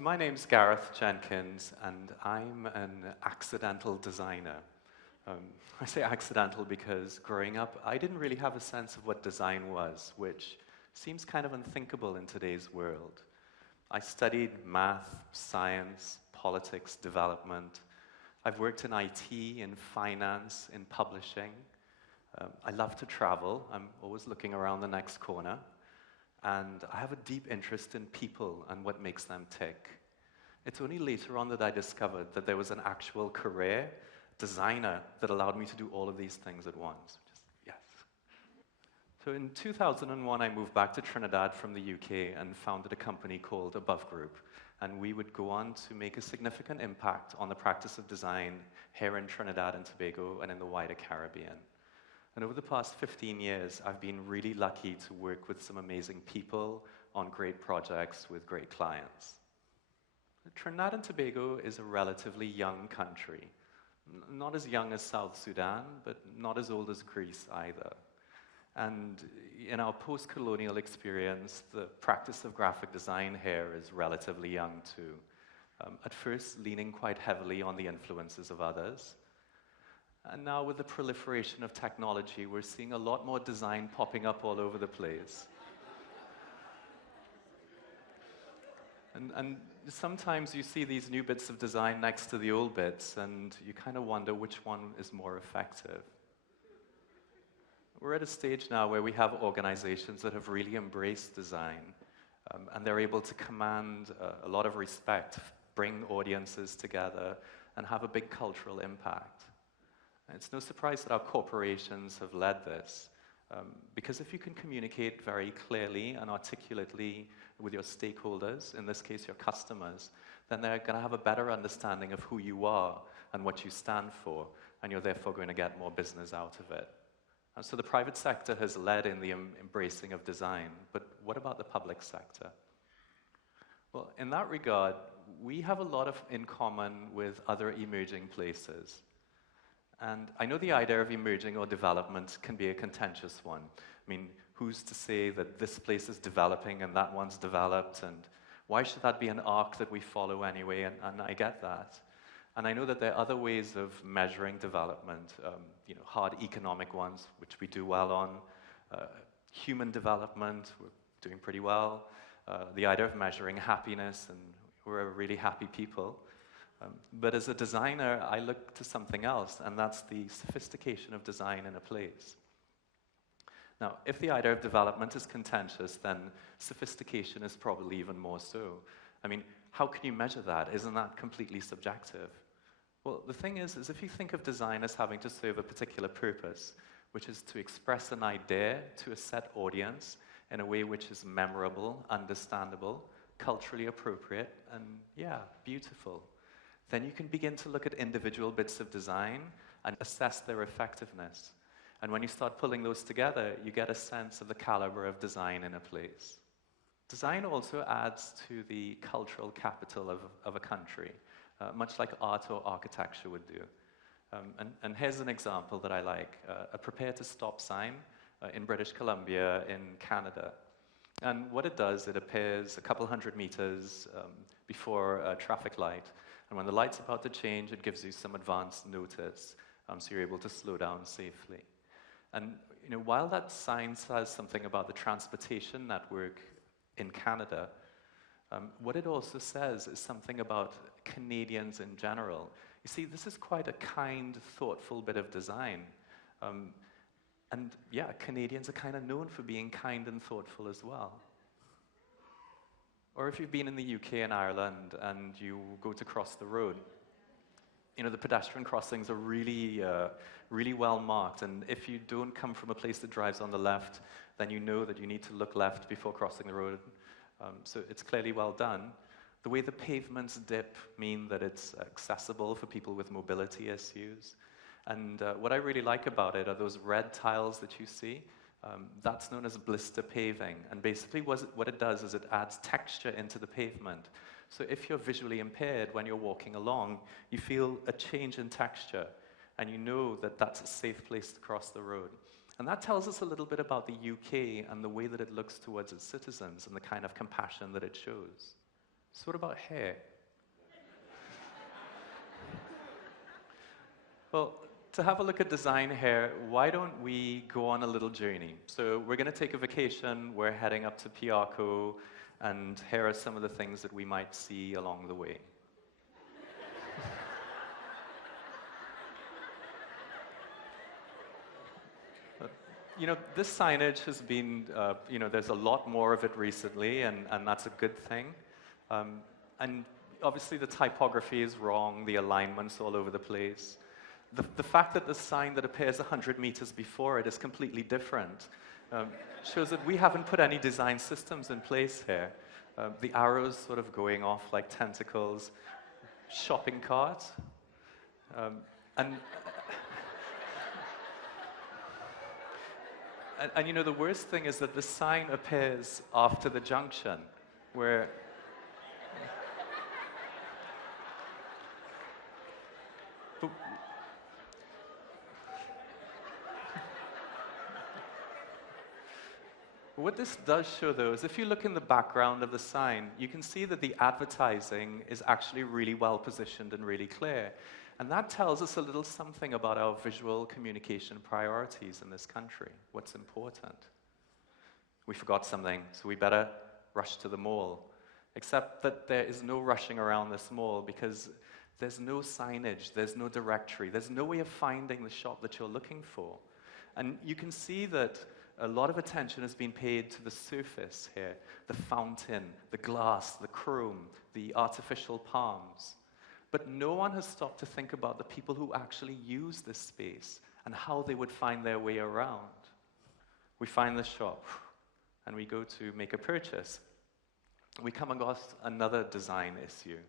So my name's Gareth Jenkins, and I'm an accidental designer. I say accidental because growing up, I didn't really have a sense of what design was, which seems kind of unthinkable in today's world. I studied math, science, politics, development. I've worked in IT, in finance, in publishing. I love to travel. I'm always looking around the next corner. And I have a deep interest in people and what makes them tick. It's only later on that I discovered that there was an actual career designer that allowed me to do all of these things at once. Yes. So in 2001, I moved back to Trinidad from the UK and founded a company called Abovegroup. And we would go on to make a significant impact on the practice of design here in Trinidad and Tobago and in the wider Caribbean. And over the past 15 years, I've been really lucky to work with some amazing people on great projects with great clients. Trinidad and Tobago is a relatively young country. Not as young as South Sudan, but not as old as Greece either. And in our post-colonial experience, the practice of graphic design here is relatively young too. At first, leaning quite heavily on the influences of others. And now with the proliferation of technology, we're seeing a lot more design popping up all over the place. And sometimes you see these new bits of design next to the old bits, and you kind of wonder which one is more effective. We're at a stage now where we have organizations that have really embraced design, and they're able to command a lot of respect, bring audiences together, and have a big cultural impact. It's no surprise that our corporations have led this, because if you can communicate very clearly and articulately with your stakeholders, in this case your customers, then they're going to have a better understanding of who you are and what you stand for, and you're therefore going to get more business out of it. And so the private sector has led in the embracing of design, but what about the public sector? Well, in that regard, we have a lot in common with other emerging places. And I know the idea of emerging or development can be a contentious one. I mean, who's to say that this place is developing and that one's developed, and why should that be an arc that we follow anyway? And I get that. And I know that there are other ways of measuring development, hard economic ones, which we do well on, human development, we're doing pretty well, the idea of measuring happiness, and we're a really happy people. But as a designer, I look to something else, and that's the sophistication of design in a place. Now, if the idea of development is contentious, then sophistication is probably even more so. I mean, how can you measure that? Isn't that completely subjective? Well, the thing is if you think of design as having to serve a particular purpose, which is to express an idea to a set audience in a way which is memorable, understandable, culturally appropriate, and beautiful, then you can begin to look at individual bits of design and assess their effectiveness. And when you start pulling those together, you get a sense of the caliber of design in a place. Design also adds to the cultural capital of a country, much like art or architecture would do. And here's an example that I like, a prepare to stop sign in British Columbia in Canada. And what it does, it appears a couple hundred meters before a traffic light. And when the light's about to change, it gives you some advance notice, so you're able to slow down safely. And while that sign says something about the transportation network in Canada, what it also says is something about Canadians in general. You see, this is quite a kind, thoughtful bit of design. And Canadians are kind of known for being kind and thoughtful as well. Or if you've been in the UK and Ireland and you go to cross the road, the pedestrian crossings are really, really well marked. And if you don't come from a place that drives on the left, then you know that you need to look left before crossing the road. So it's clearly well done. The way the pavements dip mean that it's accessible for people with mobility issues. And what I really like about it are those red tiles that you see. That's known as blister paving. And basically what it does is it adds texture into the pavement. So if you're visually impaired when you're walking along, you feel a change in texture, and you know that that's a safe place to cross the road. And that tells us a little bit about the UK and the way that it looks towards its citizens and the kind of compassion that it shows. So what about hair? Well, to have a look at design here, why don't we go on a little journey? So we're going to take a vacation. We're heading up to Piarco, and here are some of the things that we might see along the way. You know, this signage has been, you know, there's a lot more of it recently, and that's a good thing. And obviously the typography is wrong, the alignment's all over the place. The fact that the sign that appears 100 meters before it is completely different shows that we haven't put any design systems in place here. The arrows sort of going off like tentacles, shopping carts, and you know, the worst thing is that the sign appears after the junction, where what this does show, though, is if you look in the background of the sign, you can see that the advertising is actually really well positioned and really clear. And that tells us a little something about our visual communication priorities in this country, what's important. We forgot something, so we better rush to the mall. Except that there is no rushing around this mall because there's no signage, there's no directory, there's no way of finding the shop that you're looking for. And you can see that a lot of attention has been paid to the surface here, the fountain, the glass, the chrome, the artificial palms. But no one has stopped to think about the people who actually use this space and how they would find their way around. We find the shop, and we go to make a purchase. We come across another design issue.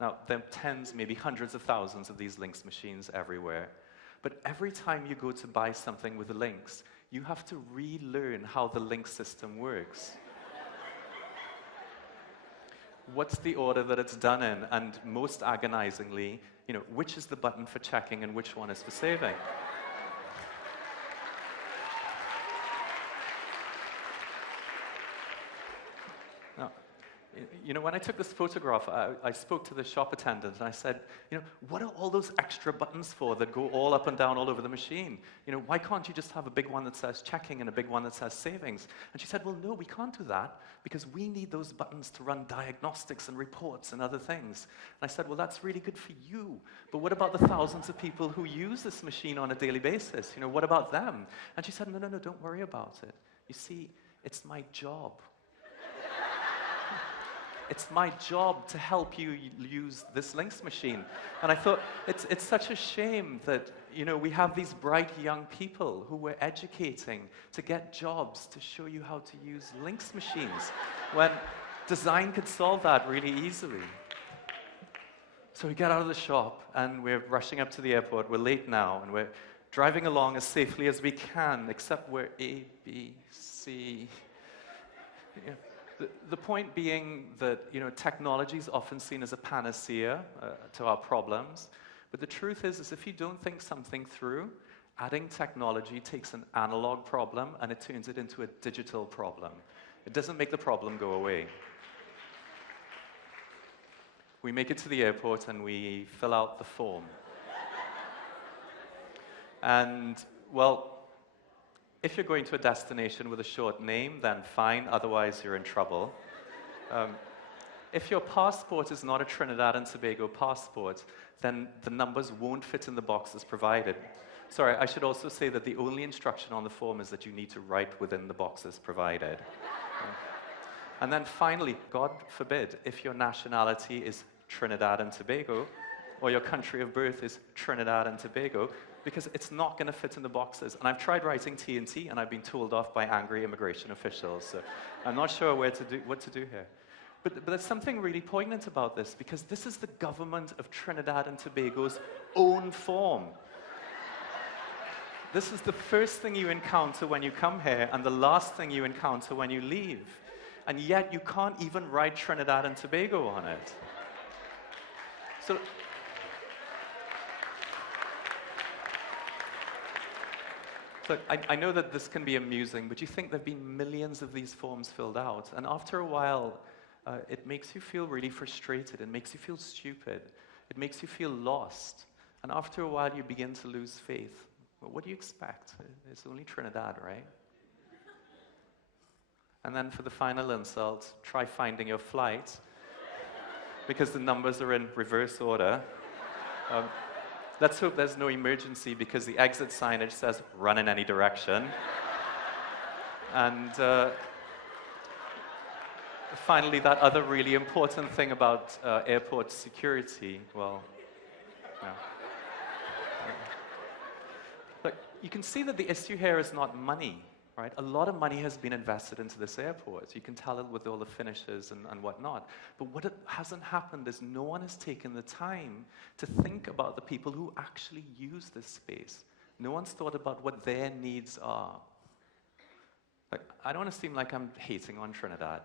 Now, there are tens, maybe hundreds of thousands of these links machines everywhere. But every time you go to buy something with the links, you have to relearn how the link system works. What's the order that it's done in? And most agonizingly, you know, which is the button for checking and which one is for saving? Now, you know, when I took this photograph, I spoke to the shop attendant and I said, you know, what are all those extra buttons for that go all up and down all over the machine? You know, why can't you just have a big one that says checking and a big one that says savings? And she said, well, no, we can't do that because we need those buttons to run diagnostics and reports and other things. And I said, well, that's really good for you, but what about the thousands of people who use this machine on a daily basis? You know, what about them? And she said, no, don't worry about it. You see, it's my job. It's my job to help you use this links machine. And I thought, it's such a shame that, you know, we have these bright young people who we're educating to get jobs to show you how to use links machines, when design could solve that really easily. So we get out of the shop, and we're rushing up to the airport. We're late now, and we're driving along as safely as we can, except we're A, B, C. Yeah. The point being that, you know, technology is often seen as a panacea to our problems, but the truth is if you don't think something through, adding technology takes an analog problem and it turns it into a digital problem. It doesn't make the problem go away. We make it to the airport and we fill out the form. And, well, if you're going to a destination with a short name, then fine, otherwise you're in trouble. If your passport is not a Trinidad and Tobago passport, then the numbers won't fit in the boxes provided. Sorry, I should also say that the only instruction on the form is that you need to write within the boxes provided. And then finally, God forbid, if your nationality is Trinidad and Tobago, or your country of birth is Trinidad and Tobago, because it's not going to fit in the boxes. And I've tried writing TNT, and I've been told off by angry immigration officials. So I'm not sure what to do here. But there's something really poignant about this, because this is the government of Trinidad and Tobago's own form. This is the first thing you encounter when you come here, and the last thing you encounter when you leave. And yet you can't even write Trinidad and Tobago on it. So, look, I know that this can be amusing, but you think there have been millions of these forms filled out, and after a while, it makes you feel really frustrated. It makes you feel stupid. It makes you feel lost. And after a while, you begin to lose faith. Well, what do you expect? It's only Trinidad, right? And then for the final insult, try finding your flight, because the numbers are in reverse order. Let's hope there's no emergency, because the exit signage says, run in any direction. And finally, that other really important thing about airport security, well, no. Look, you can see that the issue here is not money, right? A lot of money has been invested into this airport. You can tell it with all the finishes and whatnot. But what hasn't happened is no one has taken the time to think about the people who actually use this space. No one's thought about what their needs are. Like, I don't want to seem like I'm hating on Trinidad,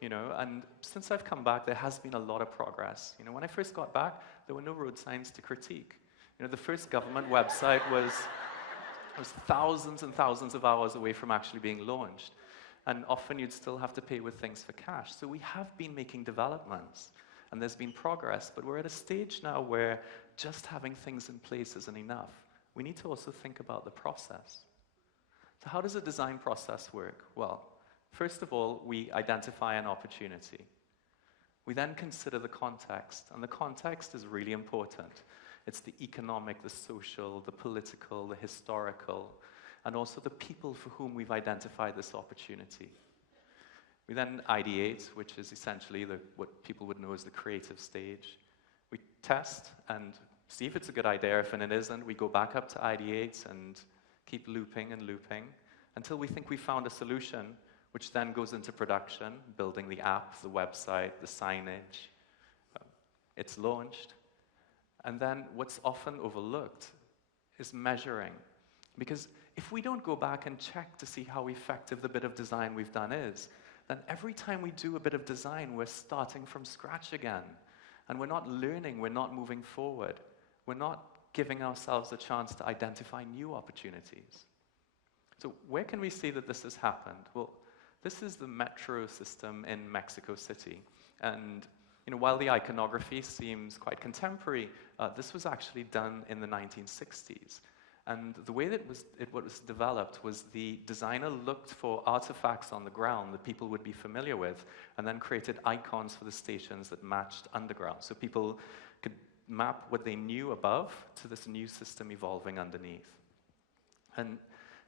you know, and since I've come back, there has been a lot of progress. You know, when I first got back, there were no road signs to critique. You know, the first government website was thousands and thousands of hours away from actually being launched. And often you'd still have to pay with things for cash. So we have been making developments, and there's been progress, but we're at a stage now where just having things in place isn't enough. We need to also think about the process. So how does a design process work? Well, first of all, we identify an opportunity. We then consider the context, and the context is really important. It's the economic, the social, the political, the historical, and also the people for whom we've identified this opportunity. We then ideate, which is essentially what people would know as the creative stage. We test and see if it's a good idea. If it isn't, we go back up to ideate and keep looping and looping until we think we found a solution, which then goes into production, building the app, the website, the signage. It's launched. And then what's often overlooked is measuring. Because if we don't go back and check to see how effective the bit of design we've done is, then every time we do a bit of design, we're starting from scratch again. And we're not learning, we're not moving forward. We're not giving ourselves a chance to identify new opportunities. So where can we see that this has happened? Well, this is the metro system in Mexico City. And you know, while the iconography seems quite contemporary, this was actually done in the 1960s. And the way that it was developed was the designer looked for artifacts on the ground that people would be familiar with, and then created icons for the stations that matched underground. So people could map what they knew above to this new system evolving underneath. And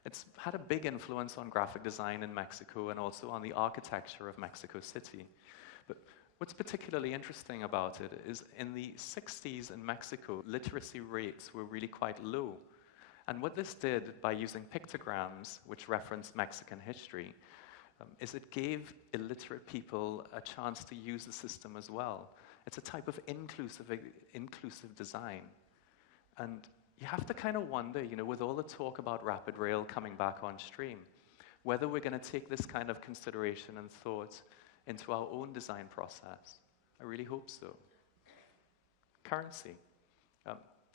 it's had a big influence on graphic design in Mexico and also on the architecture of Mexico City. But what's particularly interesting about it is in the 60s in Mexico, literacy rates were really quite low. And what this did by using pictograms, which reference Mexican history, is it gave illiterate people a chance to use the system as well. It's a type of inclusive design. And you have to kind of wonder, you know, with all the talk about rapid rail coming back on stream, whether we're going to take this kind of consideration and thought into our own design process. I really hope so. Currency.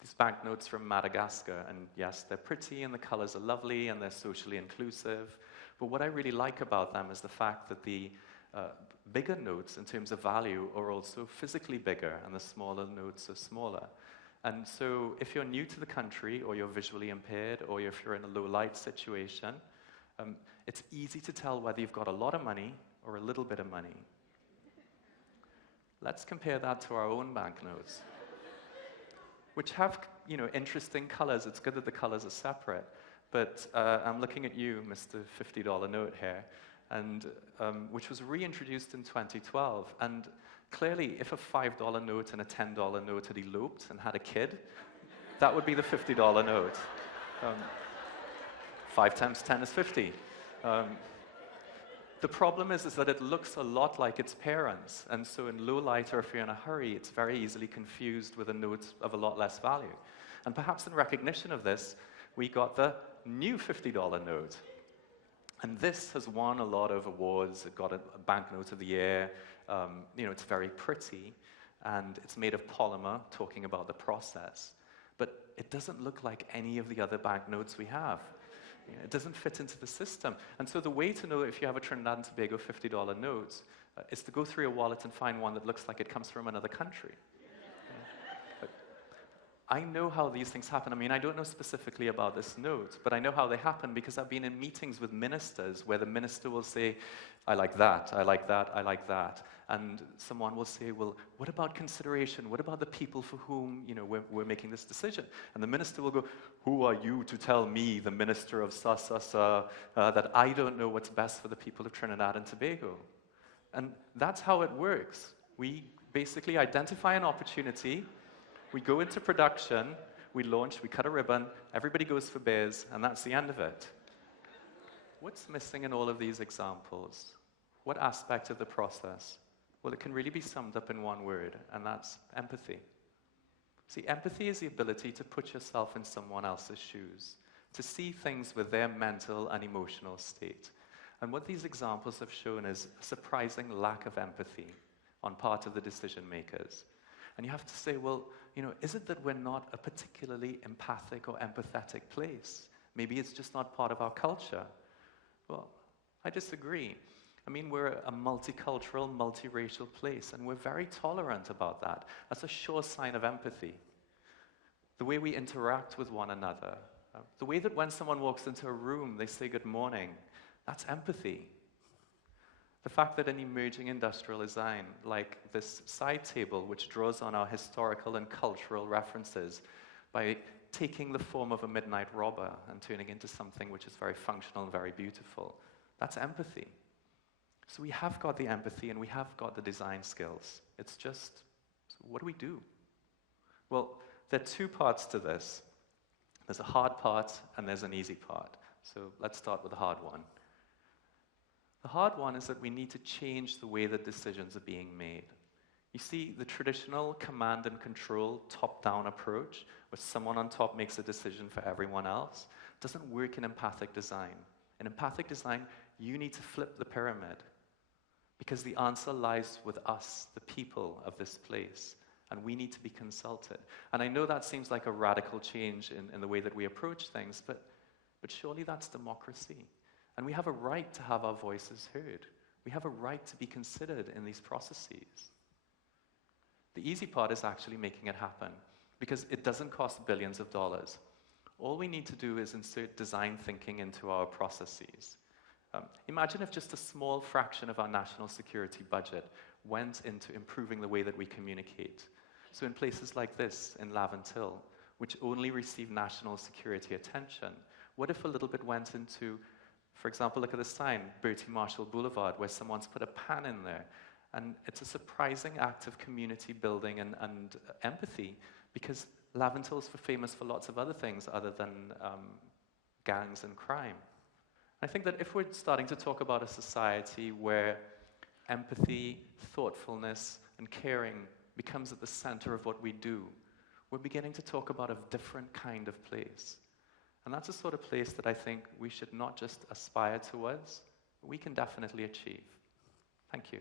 These banknotes from Madagascar, and yes, they're pretty and the colors are lovely and they're socially inclusive, but what I really like about them is the fact that the bigger notes in terms of value are also physically bigger and the smaller notes are smaller. And so if you're new to the country, or you're visually impaired, or if you're in a low light situation, it's easy to tell whether you've got a lot of money or a little bit of money. Let's compare that to our own banknotes, which have, you know, interesting colors. It's good that the colors are separate. But I'm looking at you, Mr. $50 note here, and which was reintroduced in 2012. And clearly, if a $5 note and a $10 note had eloped and had a kid, that would be the $50 note. 5 times 10 is 50. The problem is that it looks a lot like its parents, and so in low light or if you're in a hurry, it's very easily confused with a note of a lot less value. And perhaps in recognition of this, we got the new $50 note. And this has won a lot of awards. It got a banknote of the year. You know, it's very pretty, and it's made of polymer, talking about the process. But it doesn't look like any of the other banknotes we have. It doesn't fit into the system. And so the way to know if you have a Trinidad and Tobago $50 note is to go through your wallet and find one that looks like it comes from another country. I know how these things happen. I mean, I don't know specifically about this note, but I know how they happen because I've been in meetings with ministers where the minister will say, I like that, I like that, I like that. And someone will say, well, what about consideration? What about the people for whom, we're making this decision? And the minister will go, who are you to tell me, the minister of that I don't know what's best for the people of Trinidad and Tobago? And that's how it works. We basically identify an opportunity, we go into production, we launch, we cut a ribbon, everybody goes for beers, and that's the end of it. What's missing in all of these examples? What aspect of the process? Well, it can really be summed up in one word, and that's empathy. See, empathy is the ability to put yourself in someone else's shoes, to see things with their mental and emotional state. And what these examples have shown is a surprising lack of empathy on part of the decision makers. And you have to say, well, is it that we're not a particularly empathic or empathetic place? Maybe it's just not part of our culture. Well, I disagree. I mean, we're a multicultural, multiracial place, and we're very tolerant about that. That's a sure sign of empathy. The way we interact with one another, the way that when someone walks into a room, they say good morning, that's empathy. The fact that an emerging industrial design, like this side table, which draws on our historical and cultural references by taking the form of a midnight robber and turning into something which is very functional and very beautiful, that's empathy. So we have got the empathy and we have got the design skills. It's just, what do we do? Well, there are two parts to this. There's a hard part and there's an easy part. So let's start with the hard one. The hard one is that we need to change the way that decisions are being made. You see, the traditional command and control top-down approach, where someone on top makes a decision for everyone else, doesn't work in empathic design. In empathic design, you need to flip the pyramid, because the answer lies with us, the people of this place, and we need to be consulted. And I know that seems like a radical change in the way that we approach things, but surely that's democracy. And we have a right to have our voices heard. We have a right to be considered in these processes. The easy part is actually making it happen, because it doesn't cost billions of dollars. All we need to do is insert design thinking into our processes. Imagine if just a small fraction of our national security budget went into improving the way that we communicate. So in places like this, in Laventille, which only receive national security attention, what if a little bit went into, for example, look at this sign, Bertie Marshall Boulevard, where someone's put a pan in there. And it's a surprising act of community building and empathy, because Laventille's famous for lots of other things other than gangs and crime. I think that if we're starting to talk about a society where empathy, thoughtfulness, and caring becomes at the center of what we do, we're beginning to talk about a different kind of place. And that's the sort of place that I think we should not just aspire towards, but we can definitely achieve. Thank you.